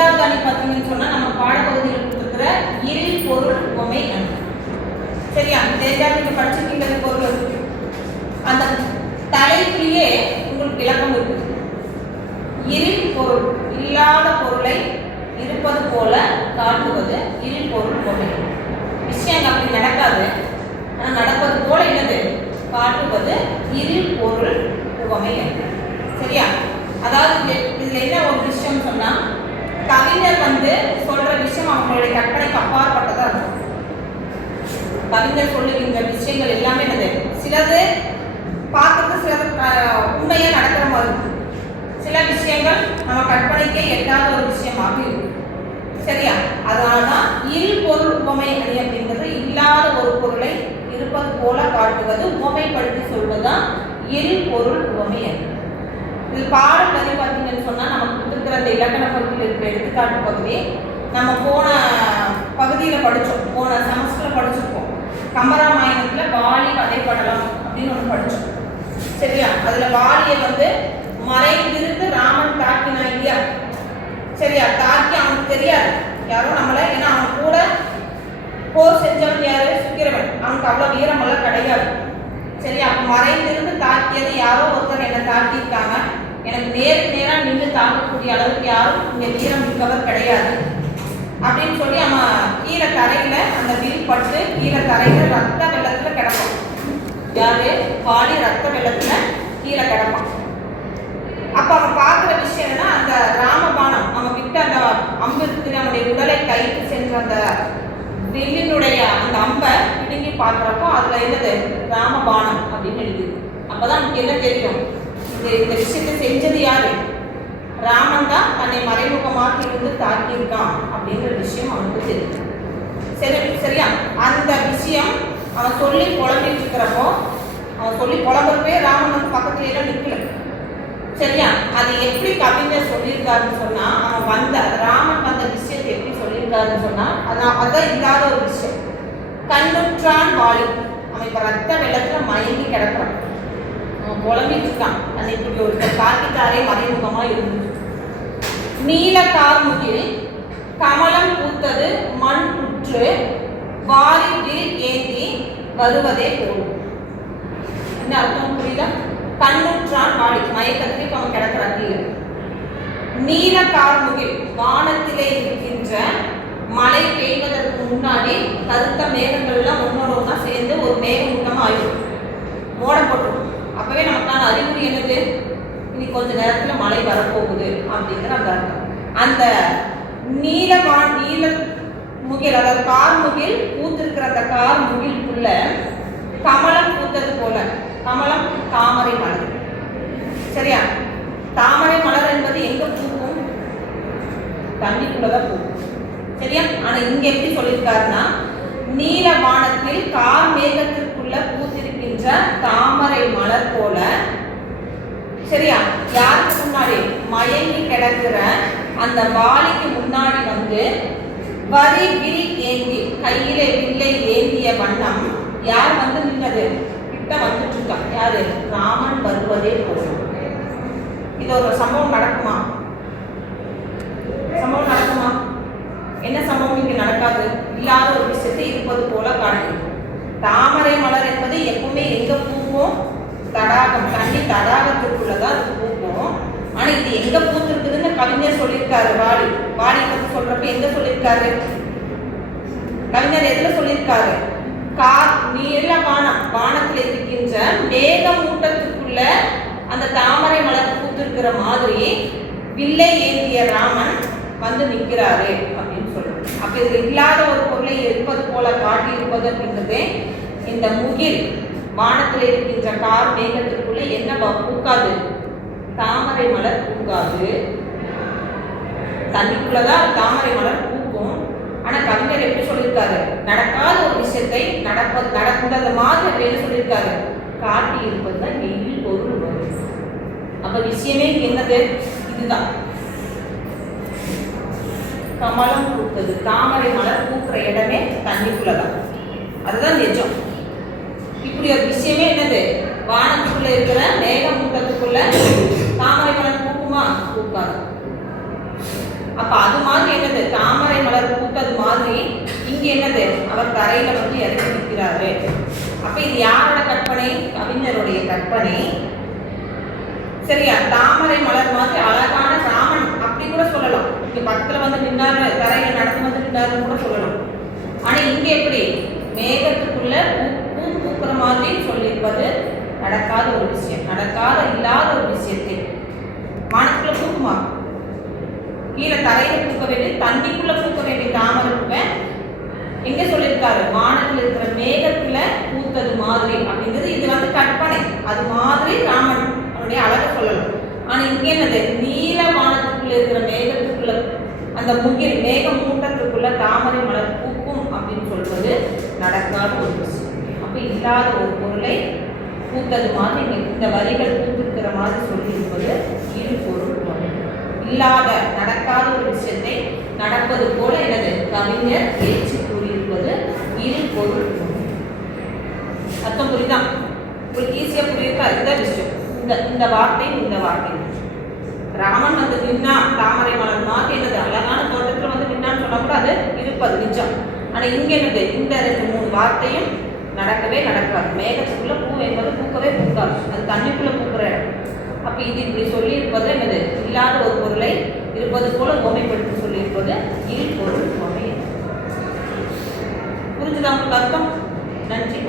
ரெண்டாவது அணி பார்த்தீங்கன்னு சொன்னா நம்ம பாடப்பகுதியில் கொடுத்துருக்கிற இரு பொருள் உவமை அணி. சரியா? தெரிஞ்சாலும் நீங்க படிச்சிருக்கீங்க பொருள். அந்த தலைப்பிலேயே உங்களுக்கு விளக்கம் இருக்குது. இரு பொருள் இல்லாத பொருளை இருப்பது போல காட்டுவது இரு பொருள் உவமை. விஷயம் அப்படி நடக்காது, ஆனால் நடப்பது போல என்னது காட்டுவது இரு பொருள் உவமை. சரியா? அதாவது இதுல என்ன ஒரு விஷயம் சொன்னா, கவிஞர் சொல்ற விஷயம் அவங்களுடைய கற்பனைக்கு அப்பாற்பட்டதா இருக்கும். கவிஞர் சொல்லுகின்ற விஷயங்கள் எல்லாமே என்னது, சிலது பார்க்கறது சிலது உண்மையா நடக்கிற மாதிரி இருக்கும். சில விஷயங்கள் நம்ம கற்பனைக்கே எட்டாத ஒரு விஷயமாக இருக்கும். சரியா? அதனாலதான் இரு பொருள் உவமை அணி அப்படிங்கிறது இல்லாத ஒரு பொருளை இருப்பது போல காட்டுவது, உவமைப்படுத்தி சொல்வதுதான் இரு பொருள் உவமை அணி. இது பாடல் வரி பார்த்தீங்கன்னு சொன்னா நமக்கு கொடுத்துருக்கிற அந்த இலக்கண பகுதியில் இருக்கிற எடுத்துக்காட்டு பகுதி நம்ம போன பகுதியில் படித்தோம், போன செமஸ்டர்ல படிச்சிருப்போம். கம்பராமாயணத்துல வாலி கதைப்படலாம் அப்படின்னு ஒன்று படித்தோம். சரியா? அதுல வாலியை மறைந்திருந்து ராமன் தாக்கினா இல்லையா? சரியா? தாக்கி அவனுக்கு தெரியாது யாரும் நம்மளை, ஏன்னா அவன் கூட போர் செஞ்சவன் யாரு? சுக்கிரவன். அவனுக்கு அவ்வளவு வீரமெல்லாம் கிடையாது. சரியா? மறைந்திருந்து தாக்கியது யாரோ ஒருத்தர் என்னை தாக்கிட்டாங்க, எனக்கு நேருக்கு நேராக நின்று தாக்கக்கூடிய அளவுக்கு யாரும் இங்க வீரம் மிக்கவர் கிடையாது அப்படின்னு சொல்லி அவன் கீழே தரையில அந்த வில் பட்டு கீழே தரையில ரத்த வெள்ளத்துல கிடப்பான். யாரு? வாலி ரத்த வெள்ளத்துல கீழே கிடப்பான். அப்ப அவன் பார்க்குற விஷயம் என்னன்னா, அந்த ராமபானம் அவன் விட்டு அந்த அம்பு இருக்குது அவனுடைய உடலை கைக்கு சென்ற அந்த வில்லினுடைய அந்த அம்பை பிடுங்கி பார்க்குறப்போ அதுல என்னது ராமபானம் அப்படின்னு எழுதிது. அப்பதான் நமக்கு என்ன தெரியும், இந்த விஷயத்தை செஞ்சது யாரு? ராமன் தான் தன்னை மறைமுகமாக இருந்து தாக்கியிருக்கான் அப்படிங்கிற விஷயம் அவனுக்கு தெரியும். சரியா? அந்த விஷயம் அவன் சொல்லி புலம்பிட்டு இருக்கிறப்போ, அவன் சொல்லி புலம்புறப்பே ராமன் பக்கத்துல எல்லாம் நிற்கல. சரியா? அது எப்படி கவிஞர் சொல்லியிருக்காருன்னு சொன்னா, அவன் ராமன் வந்த விஷயத்தை எப்படி சொல்லியிருக்காருன்னு சொன்னா, அதான் இல்லாத ஒரு விஷயம். கண்ணுற்றான் வாலி, அவன் இப்ப ரத்த வெள்ளத்துல மயங்கி கிடக்கிறான், அவன் புலம்பிட்டு இருக்கான். அது இப்படி ஒரு காக்கித்தாரே மறைமுகமா இருந்துச்சு. நீல கார்முகில் கமலம் பூத்தது மண் புற்று வாலி வில் ஏந்தி வருவதே போலும். என்ன அர்த்தம் புரியுதா? கண்ணுற்றான் வாலி, மயக்கத்திலே அவன் கிடக்கிறான் கீழே. நீல கார்முகில் வானத்திலே இருக்கின்ற மழை பெய்வதற்கு முன்னாடி கருத்த மேகங்கள் எல்லாம் ஒன்னோட ஒன்னா சேர்ந்து ஒரு மேகமூட்டமா ஆயிடும், மூடப்பட்டுரும். அப்பவே நமக்கான அறிகுறி என்னது, இனி கொஞ்ச நேரத்துல மழை வரப்போகுது அப்படிங்கிற அந்த அர்த்தம். அந்த நீல முகில், அதாவது கார்முகில் பூத்திருக்கிற அந்த கார்முகிலுக்குள்ள கமலம் பூத்தது போல, கமலம் தாமரை மலர். சரியா? தாமரை மலர் என்பது எங்க பூக்கும்? தண்ணிக்குள்ளதான் பூக்கும். சரியா? ஆனா இங்க எப்படி சொல்லியிருக்காருன்னா, நீல வானத்தில் கார் மேகத்திற்குள்ள பூத்திருக்கின்ற தாமரை மலர் போல. சரியா? யாருக்கு முன்னாடி? மயங்கி கிடக்கிற அந்த வாலிக்கு முன்னாடி வரி விரி ஏந்தி, கையிலே வில்லை ஏந்திய வண்ணம் யார் நின்னது? கிட்ட வந்துட்டு இருக்கான். யாரு? ராமன் வருவதே போதும். இது ஒரு சம்பவம் நடக்குமா? சம்பவம் நடக்குமா? என்ன சம்பவம் இங்கு நடக்காது? இல்லாத ஒரு விஷயத்தை இருப்பது போல காட்டு. தாமரை மலர் என்பது எப்பவுமே எங்க பூக்கும்? தடாகம், தண்ணி தடாகத்திற்குள்ளதான் அது பூக்கும். ஆனா இது எங்க பூத்திருக்குதுன்னு கவிஞர் சொல்லியிருக்காரு. வாலி பத்தி சொல்றப்ப எங்க சொல்லியிருக்காரு கவிஞர்? எதுல சொல்லியிருக்காரு? நீல வானத்தில் இருக்கின்ற மேகமூட்டத்துக்குள்ள அந்த தாமரை மலர் பூத்திருக்கிற மாதிரி வில்லை ஏந்திய ராமன் நிற்கிறாரு அப்படின்னு சொல்லுவோம். அப்ப இது இல்லாத ஒரு பொருளை இருப்பது போல காட்டி இருப்பது அப்படிங்கிறது, இந்த முகில் வானத்தில் இருக்கின்ற கார் மேகத்திற்குள்ள என்ன பூக்காது? தாமரை மலர் பூக்காது. தண்ணிக்குள்ளதான் தாமரை மலர் பூக்கும். ஆனா கவிஞர் எப்படி சொல்லியிருக்காரு? நடக்காத ஒரு விஷயத்தை நடந்தது மாதிரி அப்படின்னு சொல்லியிருக்காரு. காட்டி இருப்பதுதான் நெய்யில் பொருள் வரும். அப்ப விஷயமே என்னது? இதுதான். கமலம் பூத்தது, தாமரை மலர் பூக்கிற இடமே தண்ணிக்குள்ளதான். அதுதான் நிஜம். இப்படி ஒரு விஷயமே என்னது? வானத்துக்குள்ள இருக்கிற மேகமூட்டத்துக்குள்ள தாமரை மலர் பூக்குமா? பூக்காது. அப்ப அது மாதிரி என்னது, தாமரை மலர் பூத்தது மாதிரி இங்க என்னது, அவர் தரையில வந்து இறங்கி நிற்கிறாரு. அப்ப இது யாரோட கற்பனை, கவிஞருடைய கற்பனை. சரியா, தாமரை மலர் மாதிரி அழகான ராமன் அப்படி கூட சொல்லலாம். இங்க பக்கத்துல வந்து நின்னாரு, தரையில நடந்து வந்து நின்னாருன்னு கூட சொல்லலாம். ஆனா இங்க எப்படி, மேகத்துக்குள்ள பூ பூக்கிற மாதிரி சொல்லியிருப்பது நடக்காத ஒரு விஷயம், நடக்காத இல்லாத ஒரு விஷயத்தை. வானத்துக்குள்ள பூக்குமா, கீழே தரையில பூக்க வேண்டிய, தண்ணிக்குள்ள பூக்க வேண்டிய தாமரை பூவை எங்க சொல்லியிருக்காரு, வானத்தில் இருக்கிற மேகத்துல பூத்தது மாதிரி அப்படிங்கிறது. இது வந்து கற்பனை, அது மாதிரி ராமன் அவனுடைய அழகை சொல்லலாம். ஆனா இங்க என்னது, நீல வானத்துக்குள்ள இருக்கிற மேகத்துக்குள்ள, அந்த முகில் மேக மூட்டத்துக்குள்ள தாமரை மலர் பூக்கும் அப்படின்னு சொல்வது நடக்காத ஒரு விஷயம். அப்ப இல்லாத ஒரு பொருளை பூத்தது மாதிரி இந்த வரிகள் பூத்திருக்கிற மாதிரி சொல்லி இருப்பது இரு பொருள் உவமை. இல்லாத நடக்காத ஒரு விஷயத்தை நடப்பது போல எனது கவிஞர் ஏற்றி கூறியிருப்பது இரு பொருள் உவமை. அர்த்தம் புரியுதா, உங்களுக்கு ஈஸியா புரியுதா? இதுதான் விஷயம். இந்த வார்த்தை இந்த வார்த்தை, ராமன் வந்து நின்னா தாமரை மலர் மாதிரி என்னது அழகான தோட்டத்துல வந்து நின்னான்னு சொன்னா கூட அது இருப்பது நிஜம். ஆனா இங்க என்னது, இந்த 2-3 வார்த்தையும் நடக்கவே நடக்காது. மேகத்துக்குள்ள பூ என்பது பூக்கவே பூக்காது, அது தண்ணிக்குள்ள பூக்கிற இடம். அப்ப இது இப்படி சொல்லி இருப்பது என்னது, இல்லாத ஒரு பொருளை இருப்பது போல உவமைப்படுத்தி சொல்லி இருப்பது இரு பொருள் உவமை. புரிஞ்சுதா உங்களுக்கு அர்த்தம்? நன்றி.